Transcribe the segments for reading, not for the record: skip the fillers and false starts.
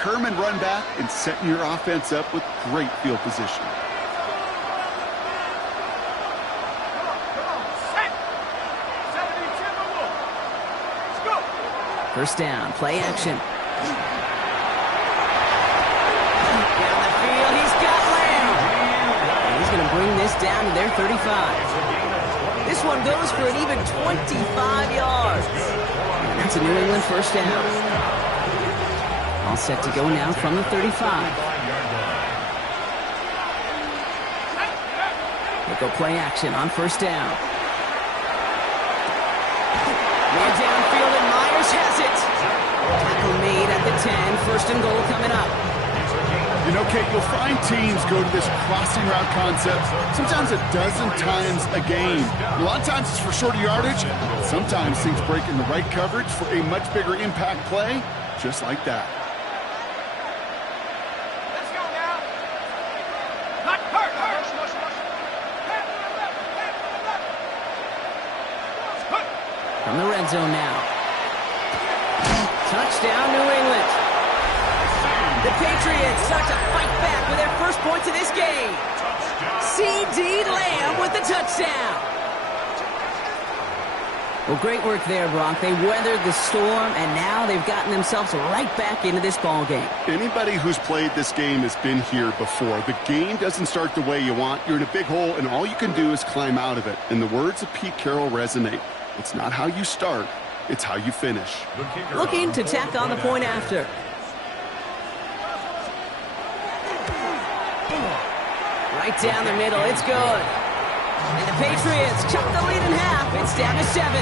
determined run back and setting your offense up with great field position. First down, play action. Down the field, he's got Lamb. And he's going to bring this down to their 35. This one goes for an even 25 yards. And that's a New England first down. All set to go now from the 35. They go play action on first down. Man downfield, and Myers has it. Tackle made at the 10. First and goal coming up. You know, Kate, you'll find teams go to this crossing route concept sometimes a dozen times a game. A lot of times it's for shorter yardage. Sometimes things break in the right coverage for a much bigger impact play, just like that. Let's go now. Not hurt. From the red zone now. Touchdown, New England. The Patriots start to fight back with their first points of this game. C.D. Lamb with the touchdown. Well, great work there, Brock. They weathered the storm, and now they've gotten themselves right back into this ball game. Anybody who's played this game has been here before. The game doesn't start the way you want. You're in a big hole, and all you can do is climb out of it. And the words of Pete Carroll resonate. It's not how you start, it's how you finish. Looking to tack on the point after. Right down the middle, it's good. And the Patriots cut the lead in half. It's down to 7.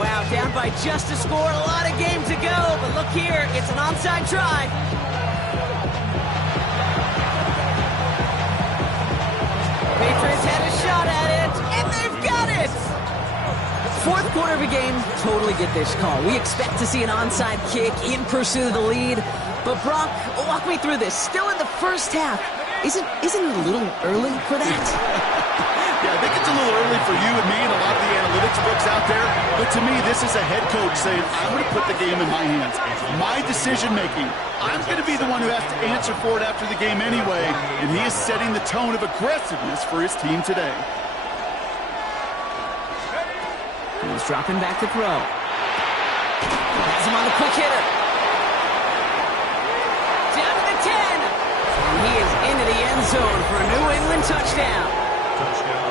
Wow, down by just a score. A lot of game to go. But look here, it's an onside try. Patriots had a shot at it, and they've got it! Fourth quarter of a game, totally get this call. We expect to see an onside kick in pursuit of the lead. But Brock, walk me through this. Still in the first half. Isn't it a little early for that? Yeah, I think it's a little early for you and me and a lot of the analytics books out there. But to me, this is a head coach saying, I'm going to put the game in my hands. My decision-making. I'm going to be the one who has to answer for it after the game anyway. And he is setting the tone of aggressiveness for his team today. He's dropping back to throw. Has him on the quick hitter. Down to the 10. And he is into the end zone for a New England touchdown.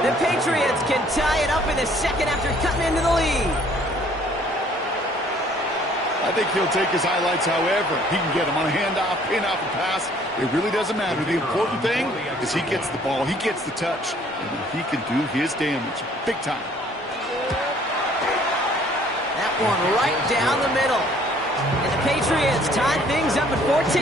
The Patriots can tie it up in the second after cutting into the lead. I think he'll take his highlights however. He can get them on a handoff, pin-off, a pass. It really doesn't matter. The important thing is he gets the ball, he gets the touch, and he can do his damage big time. That one right down the middle. And the Patriots tied things up at 14.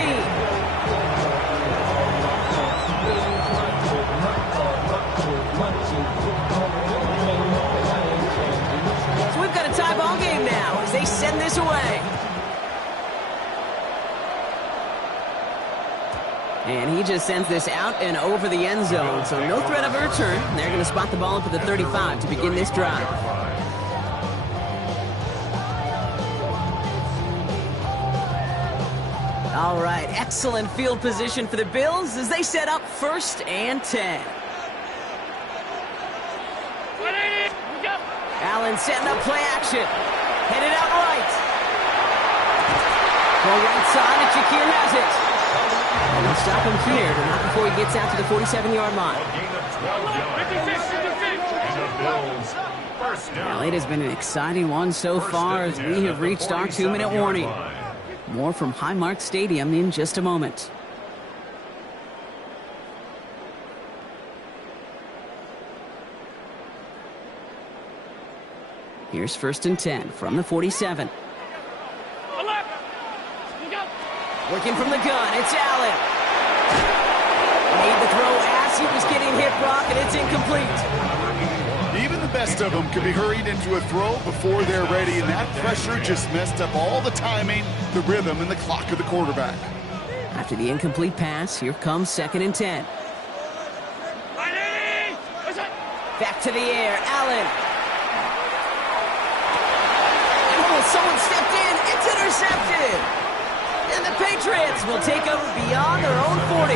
So we've got a tie ball game now as they send this away. And he just sends this out and over the end zone, so no threat of a return. They're going to spot the ball up at the 35 to begin this drive. All right, excellent field position for the Bills as they set up 1st and 10. Allen setting up play action. Headed out right. Go right side, and Shakir has it. And they'll stop him here, but not before he gets out to the 47-yard line. Well, it has been an exciting one so far as we have reached our 2-minute warning. More from Highmark Stadium in just a moment. Here's 1st and 10 from the 47. Working from the gun, it's Allen. Made the throw as he was getting hit, Brock, and it's incomplete. Even the best of them could be hurried into a throw before they're ready, and that pressure just messed up all the timing, the rhythm, and the clock of the quarterback. After the incomplete pass, here comes 2nd and 10. Back to the air, Allen. Patriots will take over beyond their own 40.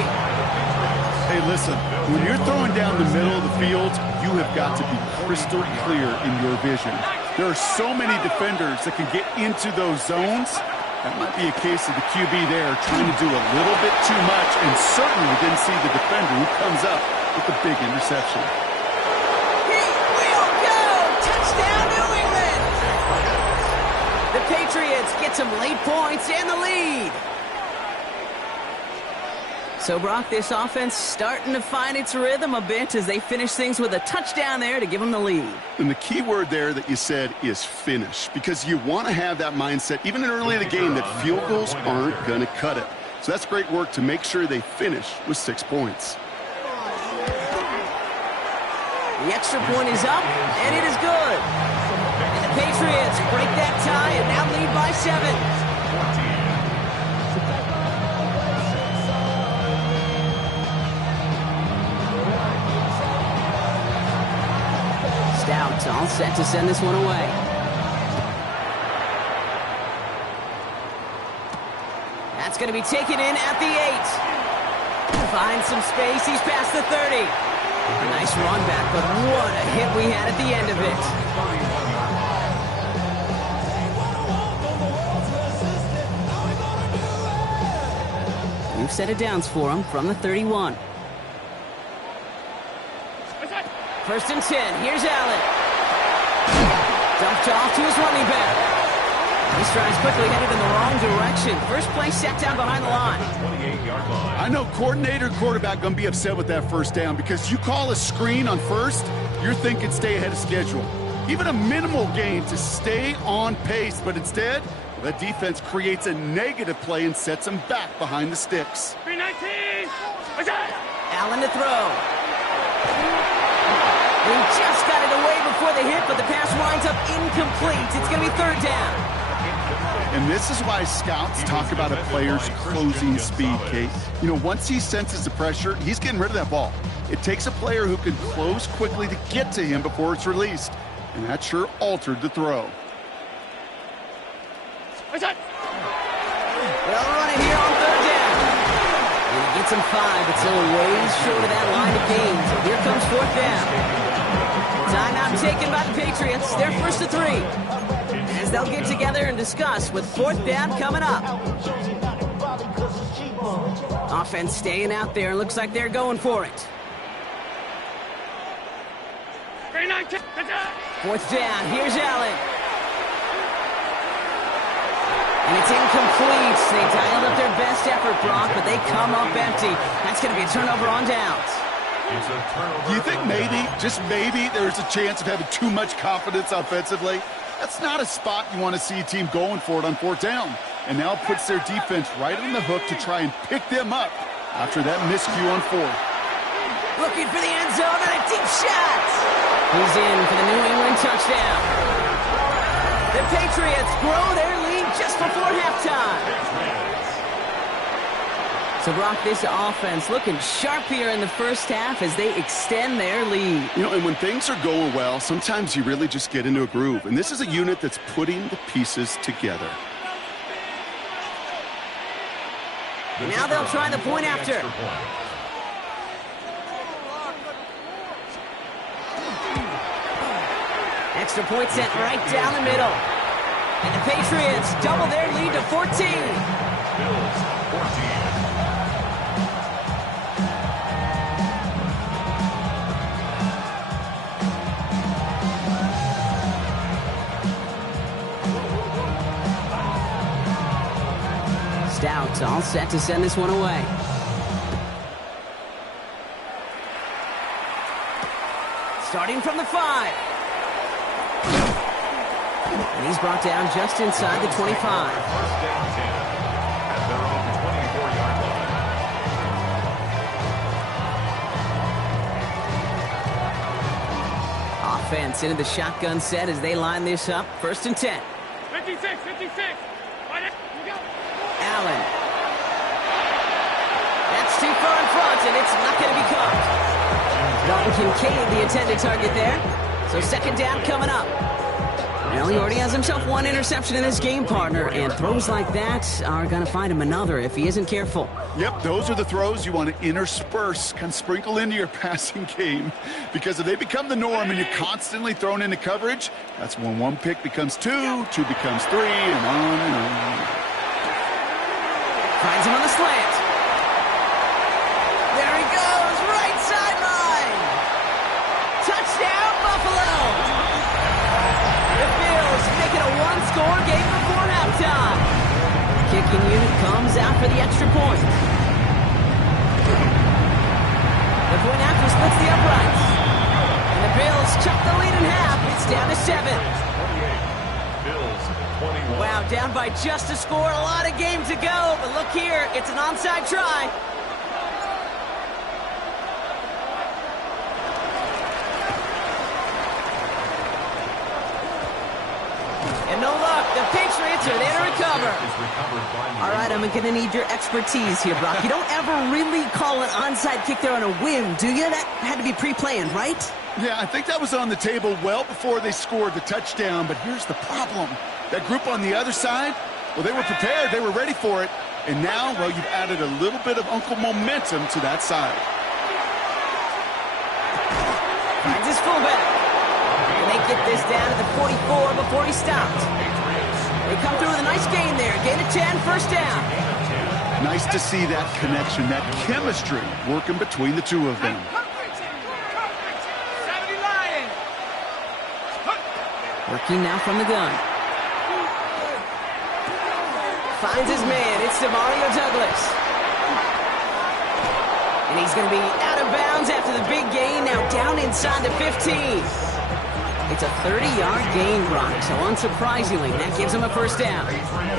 Hey, listen, when you're throwing down the middle of the field, you have got to be crystal clear in your vision. There are so many defenders that can get into those zones. That might be a case of the QB there trying to do a little bit too much and certainly didn't see the defender who comes up with the big interception. He will go! Touchdown, New England! The Patriots get some late points and the lead. So, Brock, this offense starting to find its rhythm a bit as they finish things with a touchdown there to give them the lead. And the key word there that you said is finish, because you want to have that mindset, even early in the game, that field goals aren't going to cut it. So that's great work to make sure they finish with 6 points. The extra point is up, and it is good. And the Patriots break that tie and now lead by 7. Stout all set to send this one away. That's going to be taken in at the 8. Finds some space. He's past the 30. A nice run back, but what a hit we had at the end of it. New set of downs for him from the 31. First and 10. Here's Allen. Dumped off to his running back. He strides quickly, headed in the wrong direction. First play set down behind the line. I know coordinator and quarterback going to be upset with that first down because you call a screen on first, you're thinking stay ahead of schedule. Even a minimal gain to stay on pace, but instead, the defense creates a negative play and sets them back behind the sticks. 319. Allen to throw. He just got it away before the hit, but the pass winds up incomplete. It's going to be third down. And this is why scouts talk about a player's closing speed, Kate. You know, once he senses the pressure, he's getting rid of that ball. It takes a player who can close quickly to get to him before it's released. And that sure altered the throw. They'll run it here on third down. And he gets him 5, but still ways short of that line of gain. So here comes fourth down. Timeout taken by the Patriots. They're first to 3. As they'll get together and discuss with fourth down coming up. Offense staying out there. Looks like they're going for it. Fourth down. Here's Allen. And it's incomplete. They dialed up their best effort, Brock, but they come up empty. That's going to be a turnover on downs. Do you think maybe, just maybe, there's a chance of having too much confidence offensively? That's not a spot you want to see a team going for it on fourth down. And now puts their defense right on the hook to try and pick them up after that miscue on fourth. Looking for the end zone and a deep shot. He's in for the New England touchdown. The Patriots grow their lead just before halftime. So, Brock, this offense looking sharp here in the first half as they extend their lead. You know, and when things are going well, sometimes you really just get into a groove. And this is a unit that's putting the pieces together. Now they'll try the point after. Extra point sent right down the middle. And the Patriots double their lead to 14. Stout all set to send this one away. Starting from the 5. And he's brought down just inside the 25. First down 10 at their own 24-yard line. Offense into the shotgun set as they line this up. First and 10. 56. Allen. That's too far in front, and it's not going to be caught. Dalton Kincaid, the intended target there. So second down coming up. Well, he already has himself one interception in his game, partner, and throws like that are going to find him another if he isn't careful. Yep, those are the throws you want to intersperse, kind of sprinkle into your passing game, because if they become the norm and you're constantly thrown into coverage, that's when one pick becomes two, two becomes three, and on and on. Finds him on the slant. There he goes, right sideline. Touchdown, Buffalo. The Bills make it a one-score game before halftime. The kicking unit comes out for the extra point. The point after splits the uprights. And the Bills chop the lead in half. It's down to 7. Wow, down by just a score. A lot of game to go. But look here, it's an onside try. And no luck. The Patriots are there to recover. All right, I'm going to need your expertise here, Brock. You don't ever really call an onside kick there on a whim, do you? That had to be pre-planned, right? Yeah, I think that was on the table well before they scored the touchdown, but here's the problem. That group on the other side, well, they were prepared. They were ready for it. And now, well, you've added a little bit of Uncle Momentum to that side. Finds his fullback. And they get this down to the 44 before he stopped. They come through with a nice gain there. Gain of 10, first down. Nice to see that connection, that chemistry working between the two of them. Working now from the gun. Finds his man. It's Demario Douglas. And he's going to be out of bounds after the big gain. Now down inside the 15. It's a 30-yard gain, Brock. So unsurprisingly, that gives him a first down.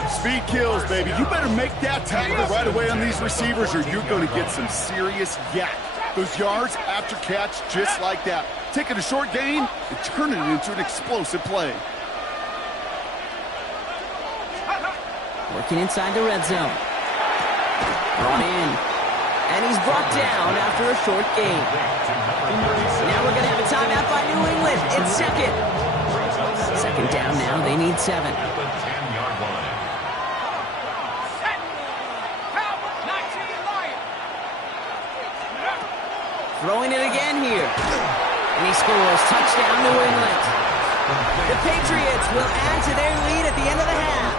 Speed kills, baby. You better make that tackle right away on these receivers or you're going to get some serious yak. Those yards after catch just like that. Taking a short gain and turning it into an explosive play. Working inside the red zone. Brought in. And he's brought down after a short gain. Now we're going to have a timeout by New England. It's second. Second down now. They need 7. Throwing it again here. And he scores. Touchdown, New England. The Patriots will add to their lead at the end of the half.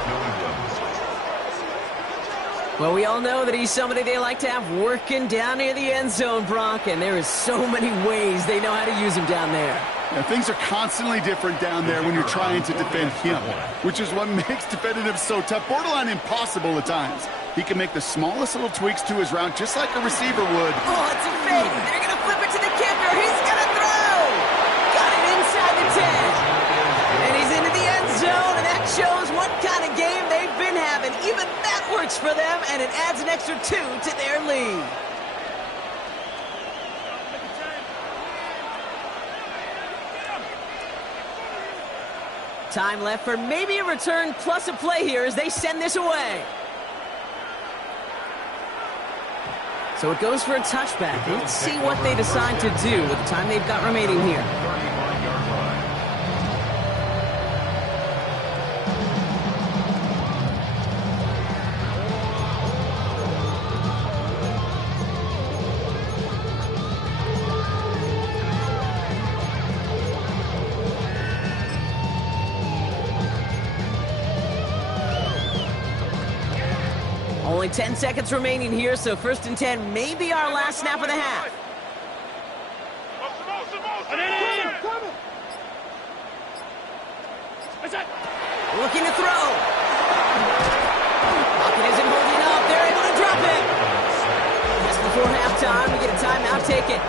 Well, we all know that he's somebody they like to have working down near the end zone, Brock, and there is so many ways they know how to use him down there. Yeah, things are constantly different down there when you're trying to defend him, which is what makes defending him so tough, borderline impossible at times. He can make the smallest little tweaks to his route just like a receiver would. Oh, it's a fake. They're going to flip it to the kicker. He's going to throw. Got it inside the 10. And he's into the end zone, and that shows what kind of game they've been having. Even that works for them, and it adds an extra 2 to their lead. Time left for maybe a return plus a play here as they send this away. So it goes for a touchback. Let's see what they decide to do with the time they've got remaining here. Only 10 seconds remaining here, so first and 10 may be our last snap of the half. Looking to throw. Pocket isn't holding up. They're able to drop it. Just before halftime, we get a timeout taken.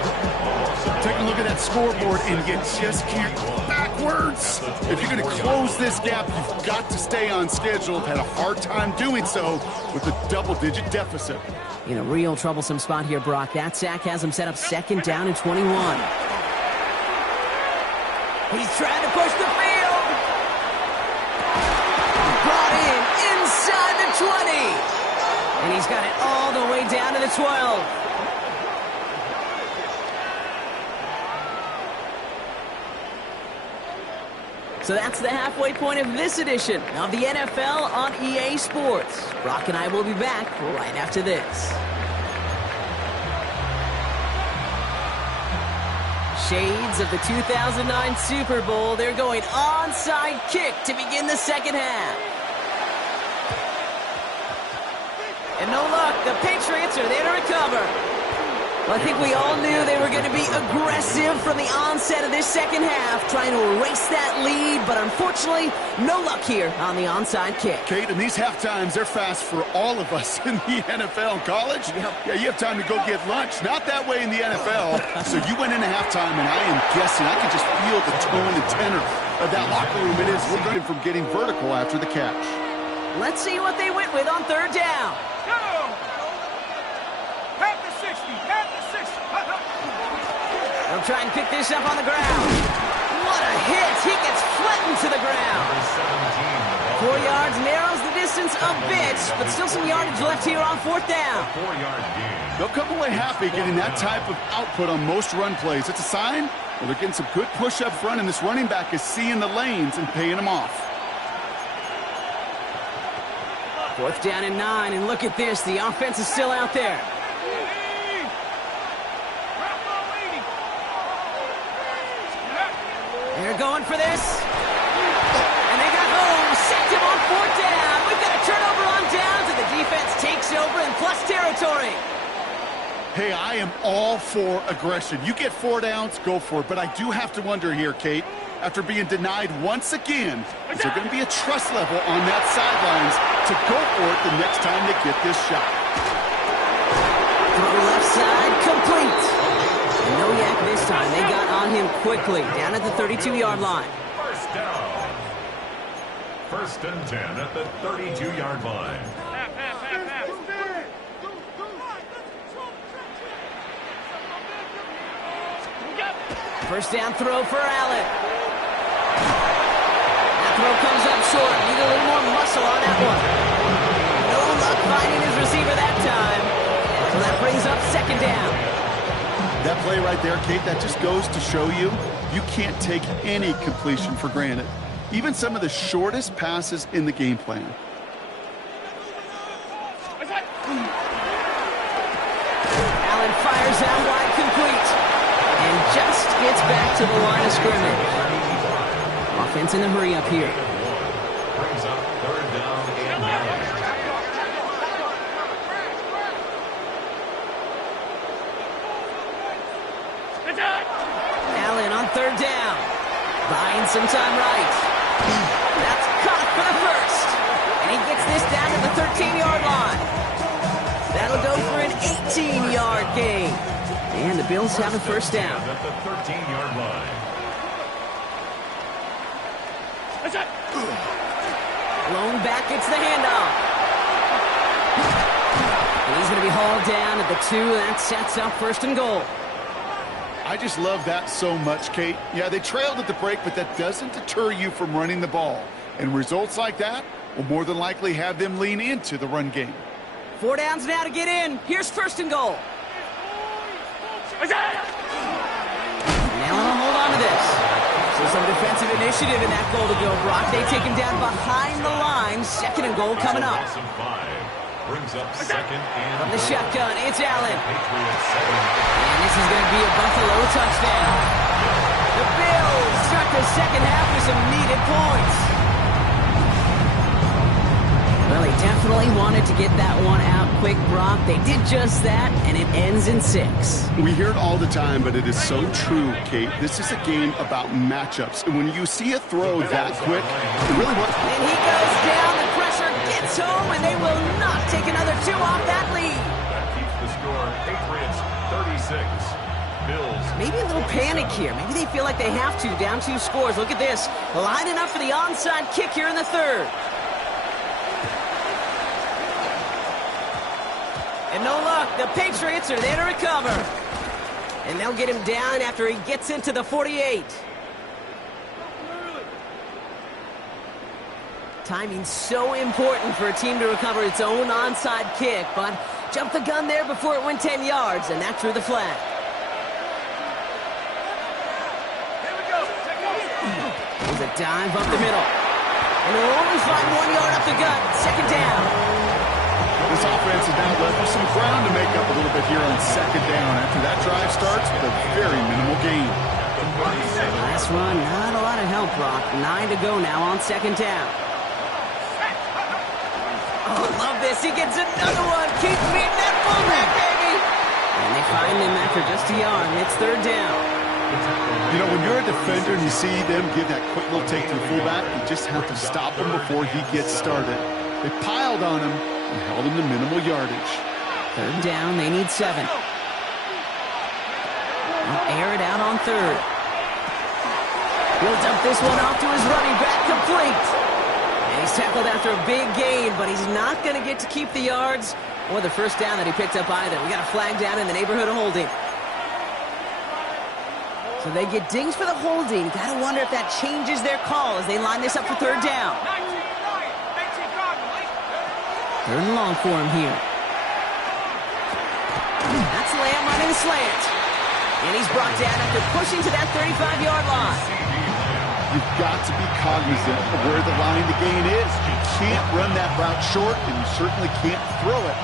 Take a look at that scoreboard, and you just can't go backwards. If you're going to close this gap, you've got to stay on schedule. Had a hard time doing so with a double-digit deficit. In a real troublesome spot here, Brock. That sack has him set up second down and 21. He's trying to push the field. Brought in inside the 20. And he's got it all the way down to the 12. So that's the halfway point of this edition of the NFL on EA Sports. Brock and I will be back right after this. Shades of the 2009 Super Bowl. They're going onside kick to begin the second half. And no luck, the Patriots are there to recover. Well, I think we all knew they were going to be aggressive from the onset of this second half, trying to erase that lead, but unfortunately, no luck here on the onside kick. Kate, and these half times, they're fast for all of us in the NFL. College, yeah, you have time to go get lunch. Not that way in the NFL. So you went into halftime, and I am guessing, I can just feel the tone and tenor of that locker room. It is looking from getting vertical after the catch. Let's see what they went with on third down. Go! Pat the 60, pat the 60. They'll try and pick this up on the ground. What a hit! He gets flattened to the ground. 4 yards narrows the distance a bit, but still some yardage left here on fourth down. 4-yard gain. They'll come away happy getting that type of output on most run plays. It's a sign. Well, they're getting some good push up front, and this running back is seeing the lanes and paying them off. Fourth down and 9, and look at this. The offense is still out there. They're going for this. And they got home. Sacked him on fourth down. We've got a turnover on downs, and the defense takes over in plus territory. Hey, I am all for aggression. You get 4 downs, go for it. But I do have to wonder here, Kate, after being denied once again, is there going to be a trust level on that sidelines to go for it the next time they get this shot? Throw left side, complete. And no yak this time. They got on him quickly, down at the 32-yard line. First down. First and 10 at the 32-yard line. First down throw for Allen. That throw comes up short. Need a little more muscle on that one. No luck finding his receiver that time. So that brings up second down. That play right there, Kate, that just goes to show you, you can't take any completion for granted. Even some of the shortest passes in the game plan. Allen fires out wide, complete. And just gets back to the line of scrimmage. Offense in a hurry up here. Brings up third down and 9. Allen on third down. Buying some time right. That's caught for the first. And he gets this down to the 13-yard line. That'll go for an 18-yard gain. And the Bills have a first down. At the 13-yard line. Blown back, it's the handoff. And he's going to be hauled down at the 2. That sets up first and goal. I just love that so much, Kate. Yeah, they trailed at the break, but that doesn't deter you from running the ball. And results like that will more than likely have them lean into the run game. 4 downs now to get in. Here's first and goal. And Allen will hold on to this. So some defensive initiative in that goal to go, Brock. They take him down behind the line. Second and goal coming up. Brings up second and From the shotgun, it's Allen. Patriots And this is going to be a Buffalo touchdown. The Bills start the second half with some needed points. Well, they definitely wanted to get that one out quick, Brock. They did just that, and it ends in 6. We hear it all the time, but it is so true, Kate. This is a game about matchups. And when you see a throw that quick, it really was. And he goes down, the pressure gets home, and they will not take another 2 off that lead. That keeps the score. Patriots 36. Bills. Maybe a little panic here. Maybe they feel like they have to. Down 2 scores. Look at this. Lining up for the onside kick here in the third. And no luck. The Patriots are there to recover. And they'll get him down after he gets into the 48. Timing's so important for a team to recover its own onside kick, but jumped the gun there before it went 10 yards, and that drew the flag. It was a Dive up the middle. And they'll only find 1 yard up the gut. Second down. This offense is now left with some ground to make up a little bit here on second down after that drive starts with a very minimal gain. Last run, not a lot of help, Brock. 9 to go now on second down. Oh, love this. He gets another one. Keep beating that fullback, baby. And they find him after just a yard, and it's third down. You know, when you're a defender and you see them give that quick little take to the fullback, you just have to stop him before he gets started. They piled on him and held him to minimal yardage. Third down, they need 7. They'll air it out on third. He'll dump this one off to his running back, complete. And he's tackled after a big gain, but he's not going to get to keep the yards or the first down that he picked up either. We got a flag down in the neighborhood of holding. So they get dings for the holding. Got to wonder if that changes their call as they line this up for third down. Third and long for him here. That's Lamb running the slant. And he's brought down after pushing to that 35-yard line. You've got to be cognizant of where the line to gain is. You can't run that route short, and you certainly can't throw it.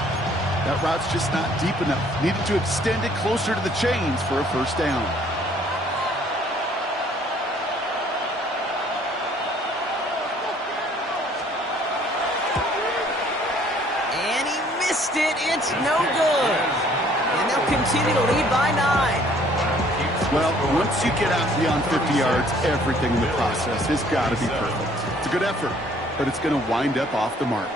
That route's just not deep enough. Needed to extend it closer to the chains for a first down. And he missed it. It's no good. And they'll continue to lead by 9. Well, once you get out beyond 50 yards, everything in the process has got to be perfect. It's a good effort, but it's going to wind up off the mark.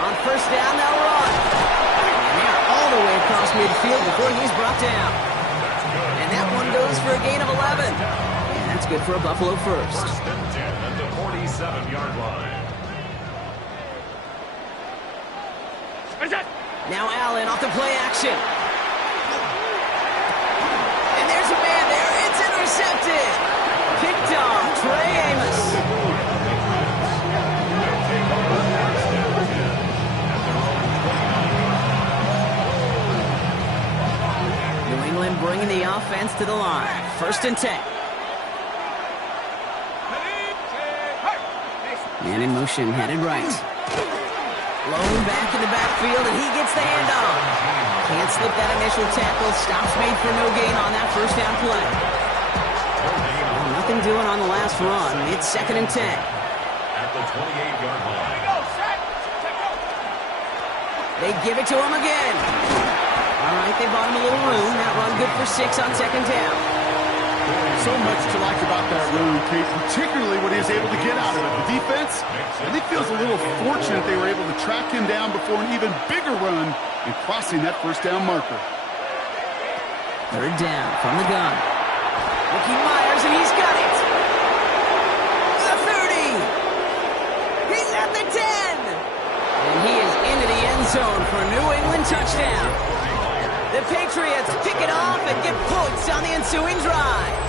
On first down, they'll run. And they're all the way across midfield before he's brought down. And that one goes for a gain of 11. And that's good for a Buffalo first. First and 10 at the 47-yard line. Now Allen off the play action. And there's a man there. It's intercepted. Picked off Trey Amos. New England bringing the offense to the line. First and 10. Man in motion, headed right. Lone back in the backfield, and he gets the handoff. Can't slip that initial tackle. Stops made for no gain on that first down play. Well, nothing doing on the last run. It's second and 10. At the 28-yard line. They give it to him again. All right, they bought him a little room. That run good for 6 on second down. So much to like about that run, Kate, particularly what he was able to get out of it. The defense, I think, feels a little fortunate they were able to track him down before an even bigger run and crossing that first down marker. Third down from the gun. Ricky Myers, and he's got it. The 30. He's at the 10. And he is into the end zone for a New England touchdown. The Patriots pick it off and get points on the ensuing drive.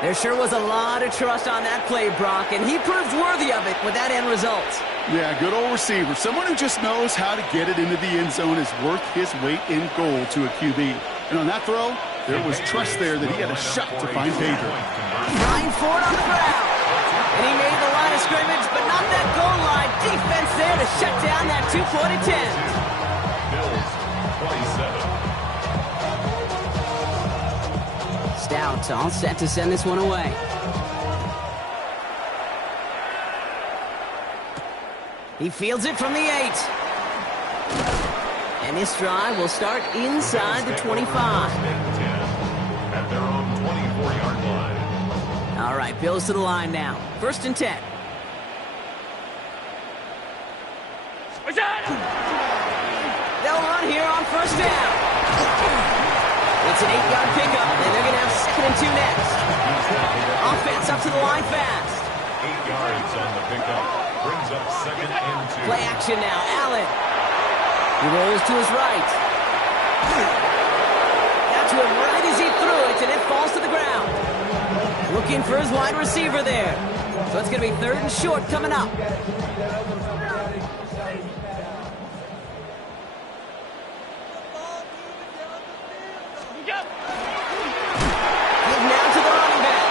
There sure was a lot of trust on that play, Brock, and he proved worthy of it with that end result. Yeah, good old receiver. Someone who just knows how to get it into the end zone is worth his weight in gold to a QB. And on that throw, there was trust there that he had a shot to find Pedro. Line forward on the ground. And he made the line of scrimmage, but not that goal line. Defense there to shut down that two-point attempt. Stout all set to send this one away. He fields it from the 8. And this drive will start inside the 25. At their own 24-yard line. All right, Bills to the line now. First and 10. They'll run here on first down. It's an 8-yard pickup, and they're going to have second and 2 next. Offense up to the line fast. 8 yards on the pickup. Brings up second and 2. Play action now. Allen. He rolls to his right. Got to him right as he threw it, and it falls to the ground. Looking for his wide receiver there. So it's going to be third and short coming up. Give now to the running back.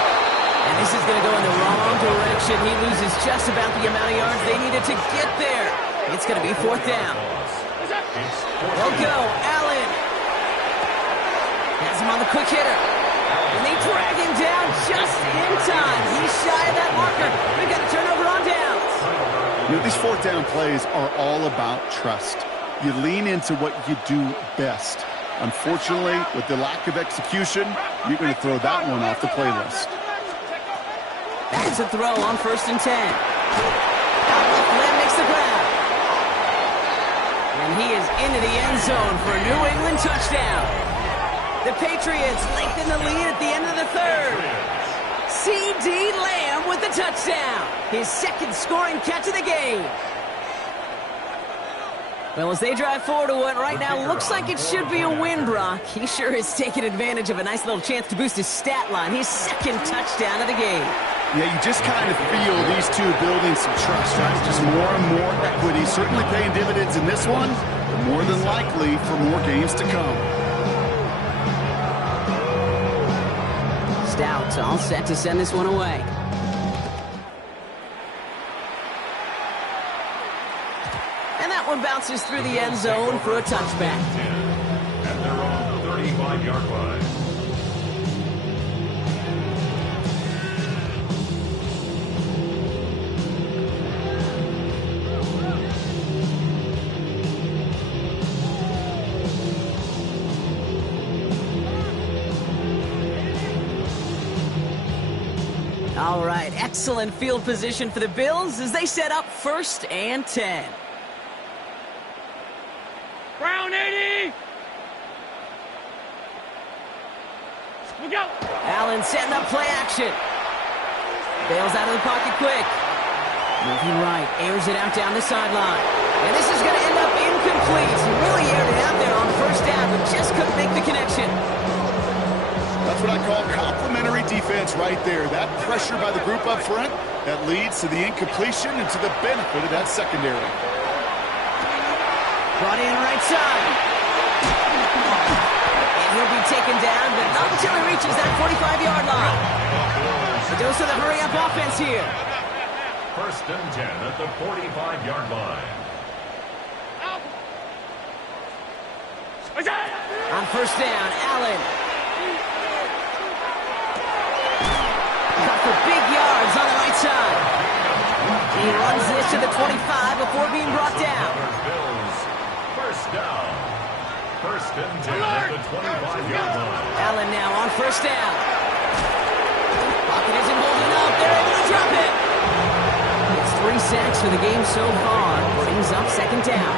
And this is going to go in the wrong direction. He loses just about the amount of yards they needed to get there. It's going to be 4th down. They'll go. Allen has him on the quick hitter. And they drag him down just in time. He's shy of that marker. We've got a turnover on downs. You know, these 4th down plays are all about trust. You lean into what you do best. Unfortunately, with the lack of execution, you're going to throw that one off the playlist. Back to throw on 1st and 10. Out left leg makes the ground. And he is into the end zone for a New England touchdown. The Patriots lengthen the lead at the end of the 3rd. C.D. Lamb with the touchdown. His 2nd scoring catch of the game. Well, as they drive forward to what right now looks like it should be a win, Brock, he sure is taking advantage of a nice little chance to boost his stat line. His 2nd touchdown of the game. Yeah, you just kind of feel these two building some trust, right? Just more and more equity. Certainly paying dividends in this one, but more than likely for more games to come. Stout all set to send this one away. And that one bounces through the end zone for a touchback. At their own 35-yard line. All right, excellent field position for the Bills as they set up 1st and 10. Brown 80. Look out. Allen setting up play action. Bails out of the pocket quick. Moving right, airs it out down the sideline. And this is going to end up incomplete. He really aired it out there on 1st down, but just couldn't make the connection. That's what I call complementary defense right there. That pressure by the group up front, that leads to the incompletion and to the benefit of that secondary. Brought in right side. And he'll be taken down, but not until he reaches that 45-yard line. A dose of the hurry-up offense here. 1st and 10 at the 45-yard line. On 1st down, Allen. Got for big yards on the right side. He runs this to the 25 before being brought down. Bills, 1st down. 1st and 10 at the 25-yard line. Allen now on 1st down. Pocket isn't holding up. They're able to drop it. It's 3 sacks for the game so far. Brings up 2nd down.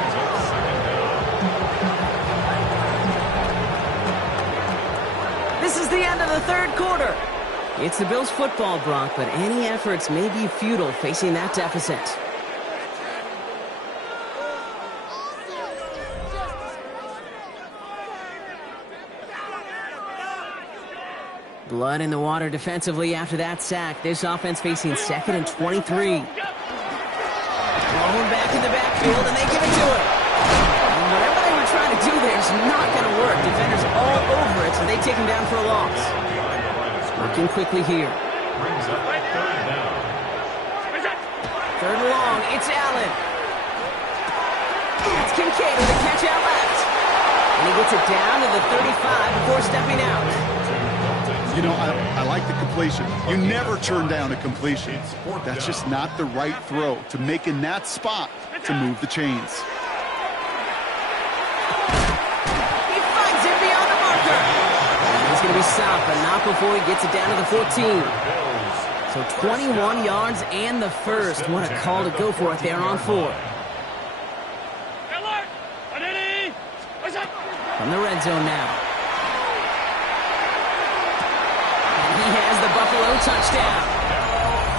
This is the end of the 3rd quarter. It's the Bills football, Brock, but any efforts may be futile facing that deficit. Blood in the water defensively after that sack. This offense facing 2nd and 23. Thrown back in the backfield, and they give it to him. And whatever they were trying to do there is not going to work. Defenders all over it, so they take him down for a loss. Working quickly here. Brings up 3rd down. 3rd and long, it's Allen. It's Kincaid with a catch out left. And he gets it down to the 35 before stepping out. You know, I like the completion. You never turn down a completion. That's just not the right throw to make in that spot to move the chains. He finds it beyond the marker. And he's going to be stopped, but not before he gets it down to the 14. So 21 yards and the 1st. What a call to go for it there on 4. From the red zone now. He has the Buffalo touchdown.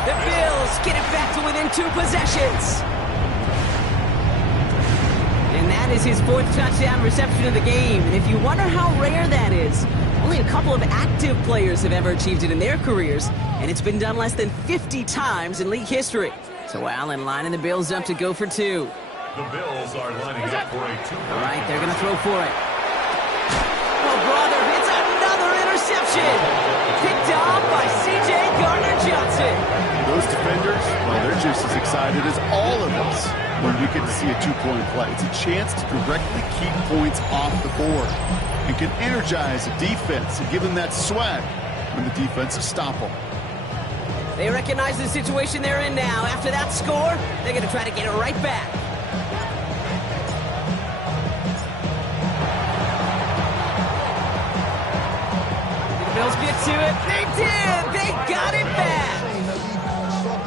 The Bills get it back to within 2 possessions. And that is his 4th touchdown reception of the game. And if you wonder how rare that is, only a couple of active players have ever achieved it in their careers, and it's been done less than 50 times in league history. So Allen lining the Bills up to go for 2. The Bills are lining up for a 2. All right, they're going to throw for it. Oh, brother, it's just as excited as all of us when we get to see a two-point play. It's a chance to directly keep points off the board and can energize a defense and give them that swag when the defenses stop them. They recognize the situation they're in now. After that score, they're going to try to get it right back. Did the Bills get to it? They did! They got it back!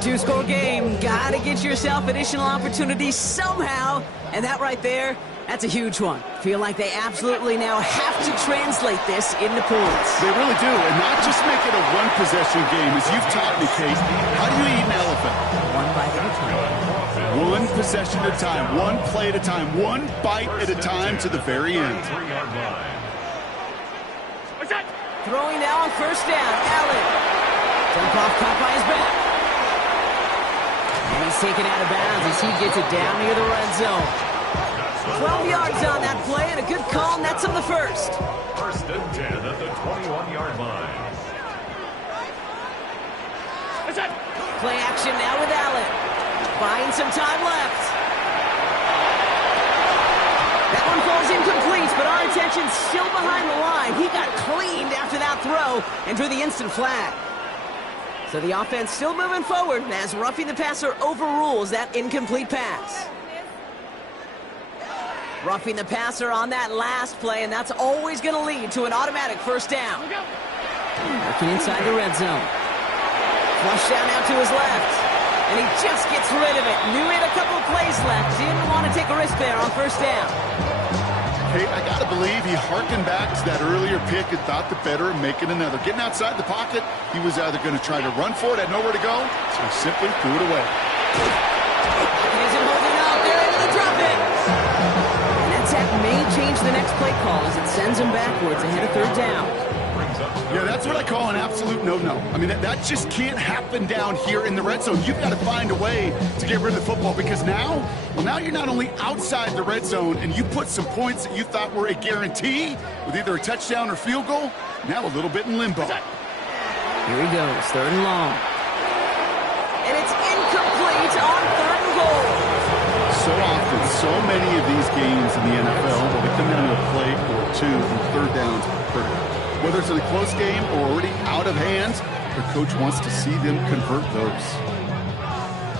Two-score game. Got to get yourself additional opportunities somehow. And that right there, that's a huge one. Feel like they absolutely now have to translate this into points. They really do, and not just make it a one-possession game. As you've taught me, Kate, how do you eat an elephant? One bite at a time. One possession at a time, one play at a time, one bite at a time to the very end. Throwing now on first down, Allen. Dump-off caught by his back. And he's taken out of bounds as he gets it down near the red zone. 12 yards on that play, and a good call nets him the first. First and 10 at the 21-yard line. Play action now with Allen. Buying some time left. That one falls incomplete, but our attention's still behind the line. He got cleaned after that throw and drew the instant flag. So the offense still moving forward as roughing the passer overrules that incomplete pass. Roughing the passer on that last play, and that's always going to lead to an automatic first down. Working inside the red zone. Flush down out to his left. And he just gets rid of it. Knew he had a couple of plays left. Didn't want to take a risk there on first down. Hey, I got to believe he harkened back to that earlier pick and thought the better of making another. Getting outside the pocket, he was either going to try to run for it, had nowhere to go, so he simply threw it away. He isn't holding out. They're able to drop it. And that sack may change the next play call as it sends him backwards ahead of third down. Yeah, that's what I call an absolute no-no. I mean, that just can't happen down here in the red zone. You've got to find a way to get rid of the football because now you're not only outside the red zone and you put some points that you thought were a guarantee with either a touchdown or field goal, now a little bit in limbo. Here he goes, third and long. And it's incomplete on third and goal. So often, so many of these games in the NFL will they come down to a play or two and third downs per. Whether it's in a close game or already out of hand, the coach wants to see them convert those.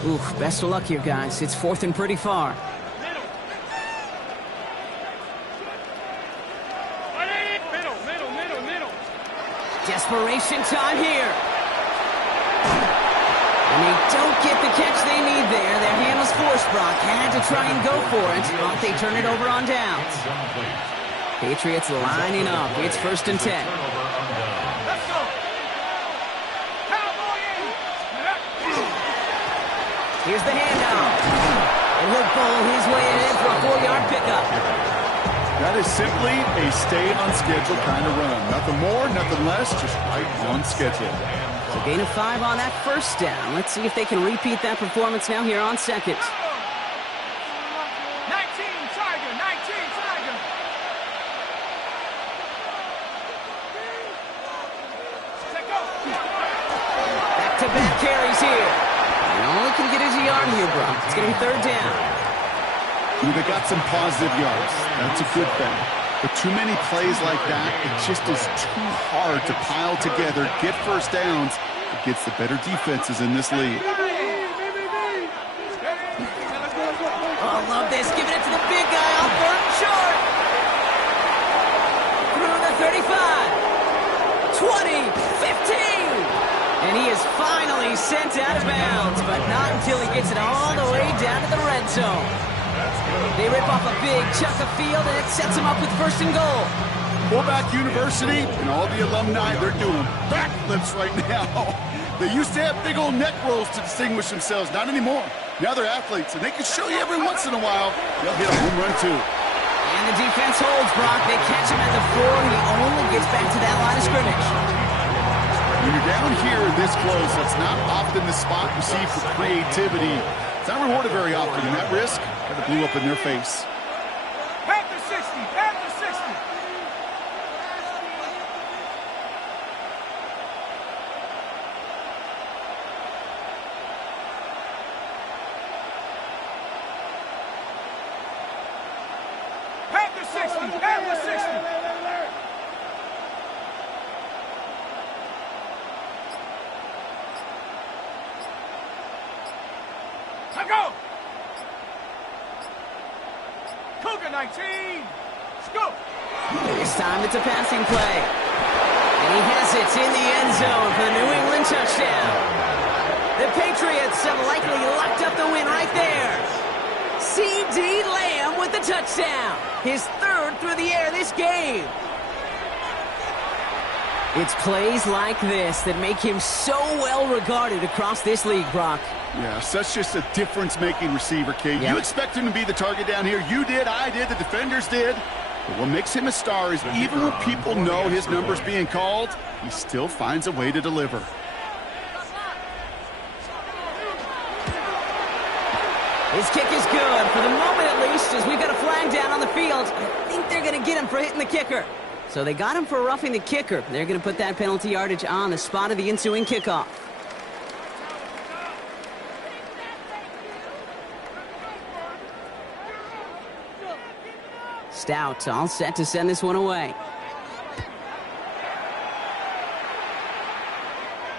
Oof, best of luck here, guys. It's fourth and pretty far. Desperation time here. And they don't get the catch they need there. Their hand was forced, Brock. Had to try and go for it, but they turn it over on downs. Patriots lining up. It's first and 10. Let's go. Here's the handoff. And he'll bowl his way ahead for a 4-yard pickup. That is simply a stay on schedule kind of run. Nothing more, nothing less, just right on schedule. So gain of 5 on that first down. Let's see if they can repeat that performance now here on second. 19 Tiger, 19 Tiger. Back-to-back carries here. And only can get his yard here, bro. It's going to be third down. They got some positive yards. That's a good thing. But too many plays like that, it just is too hard to pile together, get first downs against the better defenses in this league. Oh, love this. Giving it to the big guy on third and short. Through the 35. 20. 15. And he is finally sent out of bounds, but not until he gets it all the way down to the red zone. They rip off a big chunk of field, and it sets them up with first and goal. Fullback University and all the alumni, they're doing backflips right now. They used to have big old neck rolls to distinguish themselves. Not anymore. Now they're athletes, and they can show you every once in a while they'll hit a home run, too. And the defense holds, Brock. They catch him at the 4, and he only gets back to that line of scrimmage. When you're down here this close, that's not often the spot you see for creativity. It's not rewarded very often, and that risk kind of blew up in their face. Panther 60, Panther 60. go! Cougar 19! Scoop! This time it's a passing play. And he has it in the end zone for the New England touchdown. The Patriots have likely locked up the win right there. C.D. Lamb with the touchdown. His third through the air this game. It's plays like this that make him so well regarded across this league, Brock. Yeah, such just a difference-making receiver, Kate. Yep. You expect him to be the target down here. You did, I did, the defenders did. But what makes him a star is even when people know his number's being called, he still finds a way to deliver. His kick is good, for the moment at least, as we've got a flag down on the field. I think they're going to get him for hitting the kicker. So they got him for roughing the kicker. They're going to put that penalty yardage on the spot of the ensuing kickoff. Stout all set to send this one away.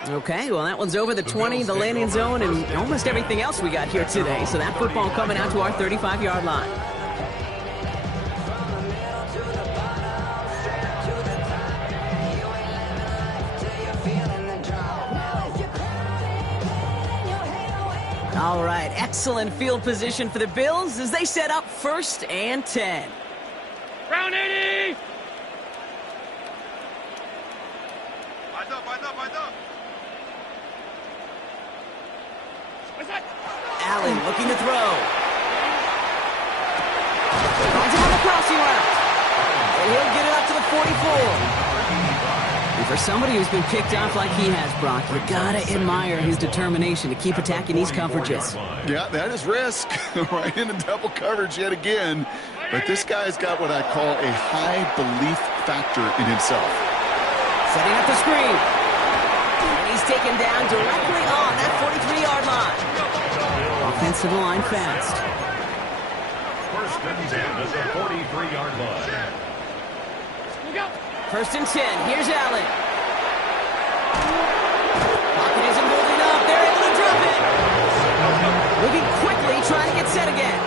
Okay, well, that one's over the 20, the landing zone, and almost everything else we got here today. So that football coming out to our 35-yard line. All right, excellent field position for the Bills as they set up 1st and 10. Round 80! Allen looking to throw. Finds him on the crossing route. And he'll get it up to the 44. And for somebody who's been picked off like he has, Brock, you gotta admire his determination to keep attacking these coverages. Yeah, that is risk. Right into double coverage yet again. But this guy's got what I call a high belief factor in himself. Setting up the screen. And he's taken down directly on that 43-yard line. Offensive line fast. 1st and 10 at the 43-yard line. 1st and 10. Here's Allen. Pocket isn't moving up. They're able to drop it. Moving quickly, trying to get set again.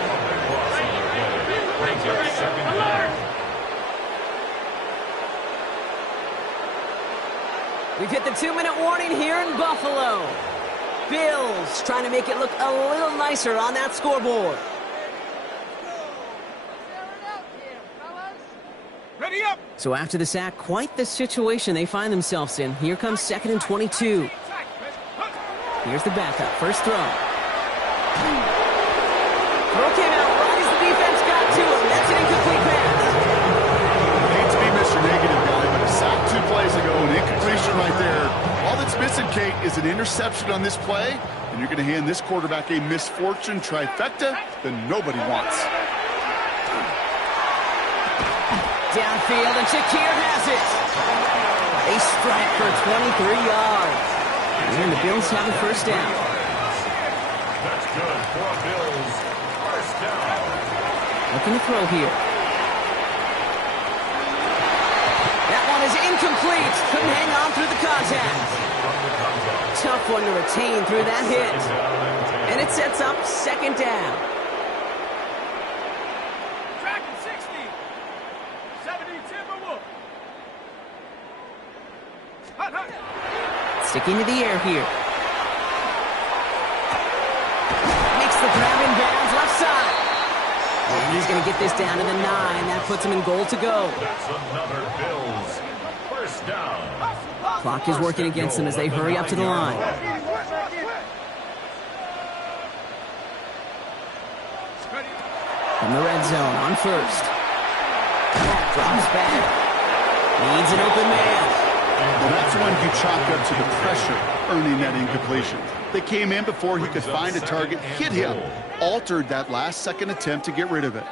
We've hit the 2-minute warning here in Buffalo. Bills trying to make it look a little nicer on that scoreboard. Ready up! So after the sack, quite the situation they find themselves in. Here comes 2nd and 22. Here's the backup. First throw. Throw came out right as the defense got to him. That's an incomplete pass. I hate to be Mr. Negative guy, but a sack 2 plays ago, an incompletion right there. All that's missing, Kate, is an interception on this play, and you're going to hand this quarterback a misfortune trifecta that nobody wants. Downfield, and Shakir has it. A strike for 23 yards. And the Bills have a 1st down. That's good for Bills. 1st down. Looking to throw here. That one is incomplete. Couldn't hang on through the contact. Tough one to retain through that hit. And it sets up 2nd down. Track and 60. 70 Timberwolf. Hut, hut. Sticking to the air here. Makes the grab in bounds left side. And he's going to get this down to the 9. That puts him in goal to go. That's another Bills. 1st down. Clock is working against them as they hurry up to the line. From the red zone on 1st. Drops back. Needs an open man. Well, that's when you chalk up to the pressure earning that incompletion. They came in before he could find a target, hit him, altered that last-second attempt to get rid of it.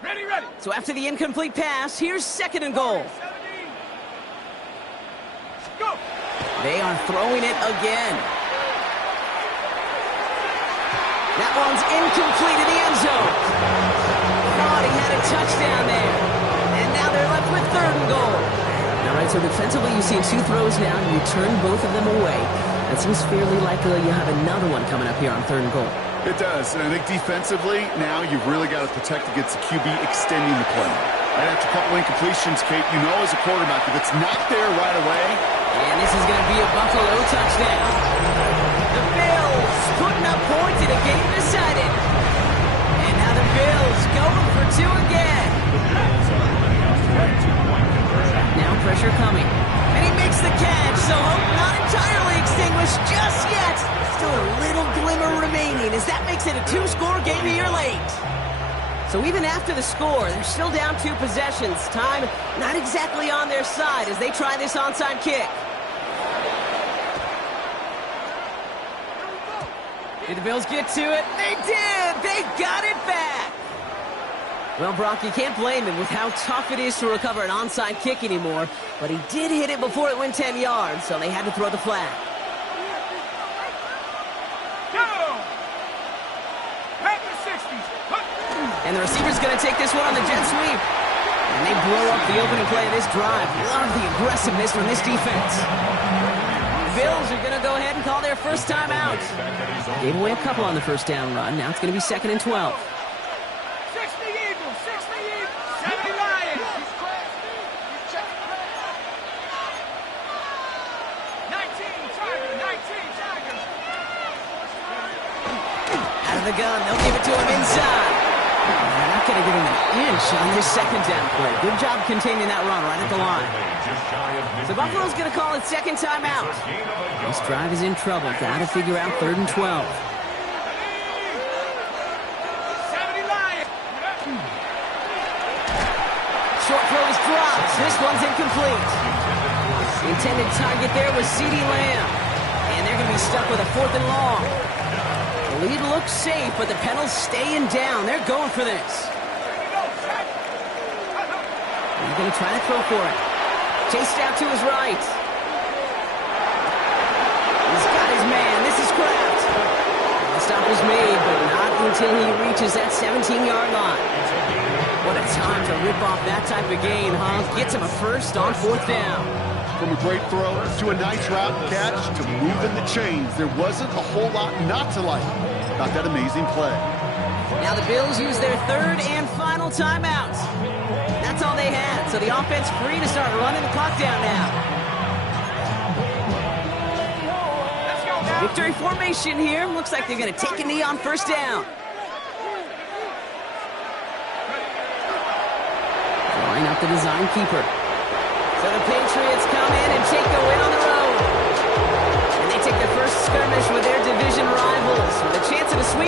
Ready, ready. So after the incomplete pass, here's 2nd and goal. 17. Go. They are throwing it again. That one's incomplete in the end zone. Thought he had a touchdown there. And And now they're left with 3rd and goal. All right, so defensively you've seen 2 throws now. You turn both of them away. That seems fairly likely you have another one coming up here on 3rd and goal. It does, and I think defensively, now you've really got to protect against the QB extending the play. Right after a couple incompletions, Kate, you know as a quarterback, if it's not there right away. And this is going to be a Buffalo touchdown. The Bills putting up points in a game decided. And now the Bills going for 2 again. Now pressure coming. And he makes the catch, so hope not entirely extinguished just yet. Still a little glimmer remaining as that makes it a 2-score game here late. So even after the score, they're still down 2 possessions. Time not exactly on their side as they try this onside kick. Did the Bills get to it? They did! They got it back! Well, Brock, you can't blame him with how tough it is to recover an onside kick anymore, but he did hit it before it went 10 yards, so they had to throw the flag. And the receiver's going to take this one on the jet sweep. And they blow up the opening play of this drive. Love the aggressiveness from this defense. Bills are going to go ahead and call their first time out. Gave away a couple on the first down run. Now it's going to be 2nd and 12. 60 Eagles, 60 Eagles, 70 Lions. 19 Tiger, 19 Tiger. Out of the gun, they'll give it to him inside. They're not going to give him an inch on this 2nd down play. Good job containing that run right at the line. So Buffalo's going to call it 2nd time out. This drive is in trouble. Got to figure out 3rd and 12. 70 Lions. Short throw is dropped. This one's incomplete. The intended target there was CeeDee Lamb. And they're going to be stuck with a 4th and long. The lead looks safe, but the Penals staying down. They're going for this. He's going to try to throw for it. Chased out to his right. He's got his man. This is Kraft. The stop was made, but not until he reaches that 17-yard line. What a time to rip off that type of gain, huh? Gets him a first on 4th down. From a great throw to a nice route catch to moving the chains, there wasn't a whole lot not to like about that amazing play. Now the Bills use their 3rd and final timeout. That's all they had, so the offense free to start running the clock down now. Victory formation here. Looks like they're going to take a knee on 1st down. Line up the design keeper. So the Patriots come in and take the win on the road. And they take their first skirmish with their division rivals with a chance at a sweep